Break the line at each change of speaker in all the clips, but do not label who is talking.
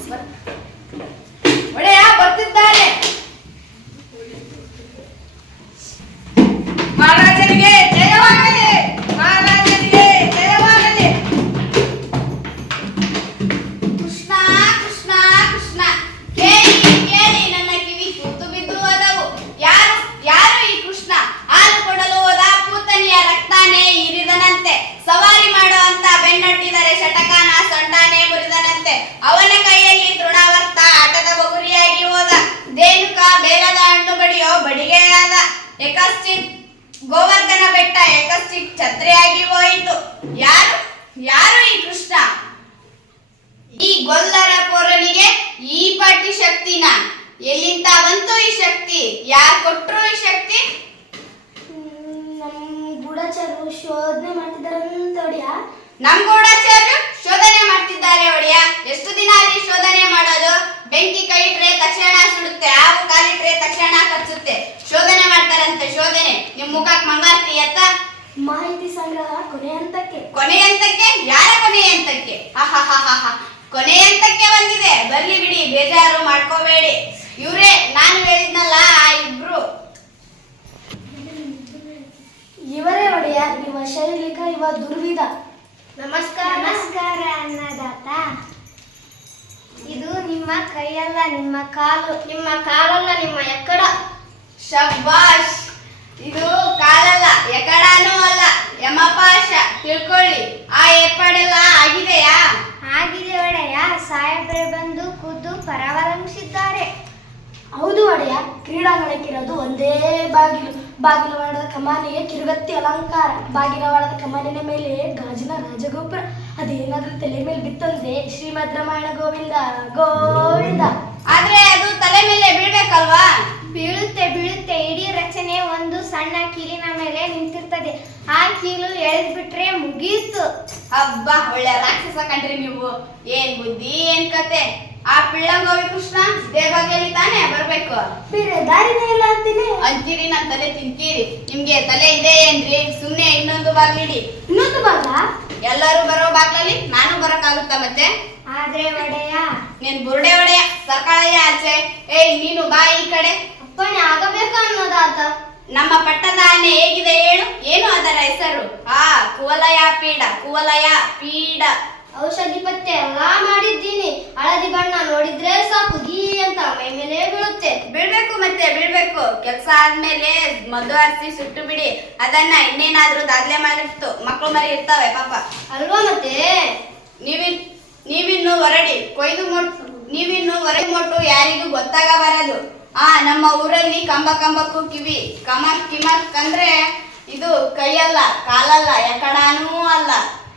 ಒಡೆಯ ಬರ್ತಿದ್ದಾರೆ. ಮಹಾರಾಜನಿಗೆ ಜಯವಾಗಲಿ, ಮಹಾರಾಜನಿಗೆ ಜಯವಾಗಲಿ. ಕೃಷ್ಣ ಕೃಷ್ಣ ಕೃಷ್ಣ, ಕೇಳಿ ಕೇಳಿ ನನ್ನ ಕಿವಿ ತೂತು ಬಿದ್ದು ಹೋದವು. ಯಾರು ಯಾರು ಈ ಕೃಷ್ಣ? ಹಾಲು ಕೊಡಲು ಹೋದ ಪೂತನಿಯ ರಕ್ತಾನೇ ಇರಿದನಂತೆ. ಸವಾರಿ ಮಾಡೋ ಅಂತ ಬೆನ್ನಟ್ಟಿದರೆ ಶಟಕಾನ ಸೊಂಡಾನೆ ಮುರಿದನಂತೆ. ಅವನ ಕೈಯಲ್ಲಿ ತೃಣಾವರ್ತ ಆಟದ ಬಗುರಿಯಾಗಿ ಹೋದ. ದೇನುಕ ಬೇಲದ ಹಣ್ಣು ಬಡಿಯೋ ಬಡಿಗೆಯಾದ. ಏಕಶ್ಚಿತ್ ಗೋವರ್ಧನ ಬೆಟ್ಟ ಏಕಶ್ಚಿತ್ ಛತ್ರಿಯಾಗಿ ಹೋಯಿತು. ಯಾರು ಯಾರು ಈ ಕೃಷ್ಣ? ಈ ಗೊಲ್ಲರ ಪೋರನಿಗೆ ಈ ಪಟ್ಟಿ ಶಕ್ತಿನ? ಎಲ್ಲಿಂದ ಬಂತು ಈ ಶಕ್ತಿ? ಯಾರು ಕೊಟ್ರು ಈ ಶಕ್ತಿ?
ನಮ್ ಗೂಢಚಾರರು ಶೋಧನೆ ಮಾಡ್ತಿದ್ದಾರಂತ ಒಡೆಯ.
ನಮ್ ಗೂಢಚಾರರು ಶೋಧನೆ ಮಾಡ್ತಿದ್ದಾರೆ ಒಡೆಯ. ಎಷ್ಟು ದಿನ ಅಲ್ಲಿ ಶೋಧನೆ ಮಾಡೋದು? ಬೆಂಕಿ ಕೈ ಇಟ್ರೆ ತಕ್ಷಣ ಸುಡುತ್ತೆ, ಹಾವು ಕಾಲಿಟ್ರೆ ತಕ್ಷಣ ಕಚ್ಚುತ್ತೆ. ಶೋಧನೆ ಮಾಡ್ತಾರಂತೆ ಶೋಧನೆ. ನಿಮ್ ಮುಖಕ್ಕೆ ಮಂಗಾರ್ತಿ ಅತ್ತ?
ಮಾಹಿತಿ ಸಂಗ್ರಹ ಕೊನೆ ಹಂತಕ್ಕೆ.
ಕೊನೆ ಹಂತಕ್ಕೆ? ಯಾರ ಕೊನೆ ಹಂತಕ್ಕೆ? ಕೊನೆ ಹಂತಕ್ಕೆ ಬಂದಿದೆ. ಬರ್ಲಿ ಬಿಡಿ, ಬೇಜಾರು ಮಾಡ್ಕೋಬೇಡಿ. ಇವ್ರೇ ನಾನು ಹೇಳಿದ್ನಲ್ಲ ಆ ಇಬ್ರು.
ಇವರೇ ಒಡೆಯ, ಇವ ಶೈಲಿಕ, ಇವ ದುರ್ವಿಧ.
ನಮಸ್ಕಾರ. ನಮಸ್ಕಾರ ಅನ್ನದಾತ. ಇದು ನಿಮ್ಮ ಕೈಯಲ್ಲ, ನಿಮ್ಮ ಕಾಲು. ನಿಮ್ಮ ಕಾಲಲ್ಲ, ನಿಮ್ಮ ಎಕ್ಕಡ.
ಶಬ್ಬಾಷ್. ಇದು ಕಾಲಲ್ಲ, ಎಕಡಾನೂ ಅಲ್ಲ, ಯಮಪಾಶ. ತಿಳ್ಕೊಳ್ಳಿ. ಆ ಏರ್ಪಾಡೆಲ್ಲ ಆಗಿದೆಯಾ?
ಆಗಿದೆ ಒಡೆಯ. ಸಾಹೇಬ್ರೆ ಬಂದು ಖುದ್ದು ಪರಾಮರ್ಶಿಸಿದ್ದಾರೆ.
ಹೌದು ಒಡೆಯ, ಕ್ರೀಡಾಂಗಣಕ್ಕಿರೋದು ಒಂದೇ ಬಾಗಿಲು. ಬಾಗಿಲವಾಡದ ಕಮಾನಿಗೆ ಕಿರುಗತ್ತಿ ಅಲಂಕಾರ. ಬಾಗಿಲವಾಡದ ಕಮಾನಿನ ಮೇಲೆ ಗಾಜಿನ ರಾಜಗೋಪುರ. ಅದೇನಾದ್ರೂ ತಲೆ ಮೇಲೆ ಬಿತ್ತಂದ್ರೆ ಶ್ರೀಮದ್ ರಾಮಾಯಣ ಗೋವಿಂದ ಗೋವಿಂದ.
ಆದ್ರೆ ಅದು ತಲೆ ಮೇಲೆ ಬೀಳ್ಬೇಕಲ್ವಾ?
ಬೀಳುತ್ತೆ ಬೀಳುತ್ತೆ. ಇಡೀ ರಚನೆ ಒಂದು ಸಣ್ಣ ಕೀಲಿನ ಮೇಲೆ ನಿಂತಿರ್ತದೆ. ಆ ಕೀಲು ಎಳೆದ್ ಬಿಟ್ರೆ ಮುಗೀತು.
ಹಬ್ಬ, ಒಳ್ಳೆ ರಾಕ್ಷಸ ಕಂಡ್ರಿ ನೀವು. ಏನ್ ಬುದ್ಧಿ, ಏನ್ ಕತೆ. ಆ ಪಿಳ್ಳಂಗೋವಿ ಕೃಷ್ಣ ದೇವಾಗಲಿ ತಾನೇ ಬರ್ಬೇಕು.
ಬೇರೆ ದಾರಿನೇ ಇಲ್ಲ ಅಂತೀನಿ.
ಅಂತೀರಿ, ನನ್ ತಲೆ ತಿಂತೀರಿ. ನಿಮ್ಗೆ ತಲೆ ಇದೆ ಏನ್ರಿ? ಸುಮ್ನೆ ಇನ್ನೊಂದು ಬಾಗ್ಲಿಡಿ.
ಇನ್ನೊಂದು ಭಾಗ?
ಎಲ್ಲರೂ ಬರೋ ಬಾಗ್ಲಲ್ಲಿ ನಾನು ಬರೋಕ್ಕಾಗುತ್ತಾ ಮತ್ತೆ?
ಆದ್ರೆ ಒಡೆಯ.
ನೀನ್ ಬುರುಡೆ ಒಡೆಯ, ಸರ್ಕಾಳಯ್ಯ ಆಚೆ. ಏಯ್ ನೀನು ಬಾ ಈ ಕಡೆ.
ಅಪ್ಪಣೆ ಆಗಬೇಕು ಅನ್ನೋದಾತ.
ನಮ್ಮ ಪಟ್ಟದ ಆನೆ ಹೇಗಿದೆ ಹೇಳು? ಏನು ಅದರ ಹೆಸರು? ಕುವಲಯ ಪೀಡ. ಕುವಲಯ ಪೀಡ.
ಔಷಧಿ ಪತ್ತೆ ಎಲ್ಲಾ ಮಾಡಿದ್ದೀನಿ. ಹಳದಿ ಬಣ್ಣ ನೋಡಿದ್ರೆ ಸಾಕು ಗೀ ಅಂತ ಮೈ ಮೇಲೆ ಬೀಳುತ್ತೆ.
ಬೀಳ್ಬೇಕು ಮತ್ತೆ ಬೀಳ್ಬೇಕು. ಕೆಲ್ಸ ಆದ್ಮೇಲೆ ಮದ್ದು ಹರಿಸಿ ಸುಟ್ಟು ಬಿಡಿ. ಅದನ್ನ ಇನ್ನೇನಾದ್ರೂ ದಾದ್ಲೆ ಮಾಡಿರ್ತು. ಮಕ್ಕಳು ಮರಿ ಇರ್ತಾವೆ ಪಾಪ.
ಅಲ್ವಾ ಮತ್ತೆ?
ನೀವಿನ್ನು ಹೊರಡಿ. ನೀವಿನ್ನು ಹೊರಡಿ ಮೊಟ್ಟು ಯಾರಿಗೂ ಗೊತ್ತಾಗಬಾರದು. ನಮ್ಮ ಊರಲ್ಲಿ ಕಂಬಕ್ಕೂ ಕಿವಿ. ಕಿಮಕ್ ಅಂದ್ರೆ ಇದು ಕೈಯಲ್ಲ, ಕಾಲಲ್ಲ, ಎಕಡಾನೂ ಅಲ್ಲ.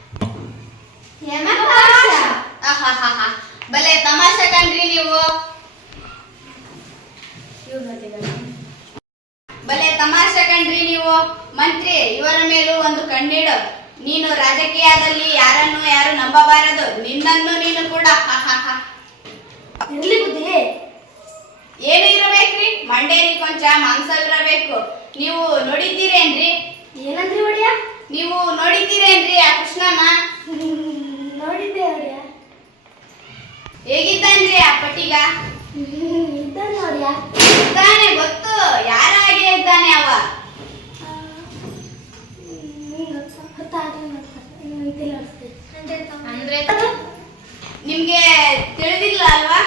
ಬಲೆ ತಮಾಷೆ ಕಣ್ರಿ ನೀವು. ಬಲೆ ತಮಾಷೆ ಕಣ್ರಿ ನೀವು. ಮಂತ್ರಿ, ಇವರ ಮೇಲೂ ಒಂದು ಕಣ್ಣಿಡು. ನೀನು ರಾಜಕೀಯದಲ್ಲಿ ಯಾರನ್ನು ಯಾರು ನಂಬಬಾರದು. ನಿನ್ನನ್ನು ನೀನು ಕೂಡ.
ಇರ್ಲಿ ಬುದ್ಧಿ.
ಏನು ಇರಬೇಕ್ರಿ? ಮಂಡೇರಿ ಕೊಂಚ ಮಾಂಸ ಇರಬೇಕು. ನೀವು ನೋಡಿದ್ದೀರೇನ್ರಿ?
ಏನಂದ್ರಿ ಒಡೆಯ?
ನೀವು ನೋಡಿದ್ದೀರೇನ್ರಿ ಆ ಕೃಷ್ಣನ?
ನೋಡಿದ್ದೆ ಒಡೆಯ.
ಹೇಗಿದ್ದಾನ್ರಿ ಆ ಪಟ್ಟಿಗ?
ಇದ್ದಾನೆ ಒಡೆಯ.
ಇದ್ದಾನೆ ಗೊತ್ತು. ಯಾರ ಹಾಗೆ ಇದ್ದಾನೆ ಅವ? ಅಂದ್ರೆ ನಿಮ್ಗೆ ತಿಳಿದಿಲ್ಲ ಅಲ್ವಾ?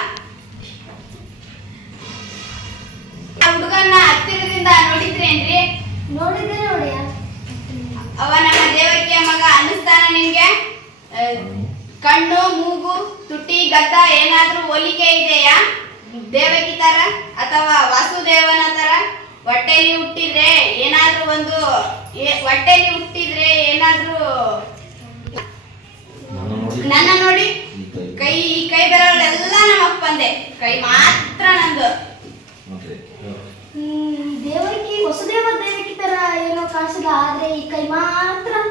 ಹುಡುಗನ್ನ ಹತ್ತಿರದಿಂದ ನೋಡಿದ್ರೇನ್ರಿ?
ನೋಡಿದ್ದೇನೆ ಒಡೆಯ.
ಅವ ನಮ್ಮ ದೇವಕಿಯ ಮಗ ಅನ್ನಿಸ್ತಾನ ನಿಮ್ಗೆ? ಕಣ್ಣು, ಮೂಗು, ತುಟಿ, ಗದ್ದ ಏನಾದ್ರೂ ಹೋಲಿಕೆ ಇದೆಯಾ ದೇವಕಿ ತರ ಅಥವಾ ವಾಸುದೇವನ ತರ? ಹೊಟ್ಟೆಲಿ ಹುಟ್ಟಿದ್ರೆ ಏನಾದ್ರೂ ನನ್ನ ನೋಡಿ. ಕೈ ಬೆರಳೆಲ್ಲ ನಮ್ಮ ಅಪ್ಪಂದೆ, ಕೈ ಮಾತ್ರ ನಂದು.
ದೇವಕಿ ವಸುದೇವ ದೇವಕಿ ತರ ಏನೋ ಕಾಣಿಸಿಲ್ಲ, ಆದ್ರೆ ಈ ಕೈ ಮಾತ್ರ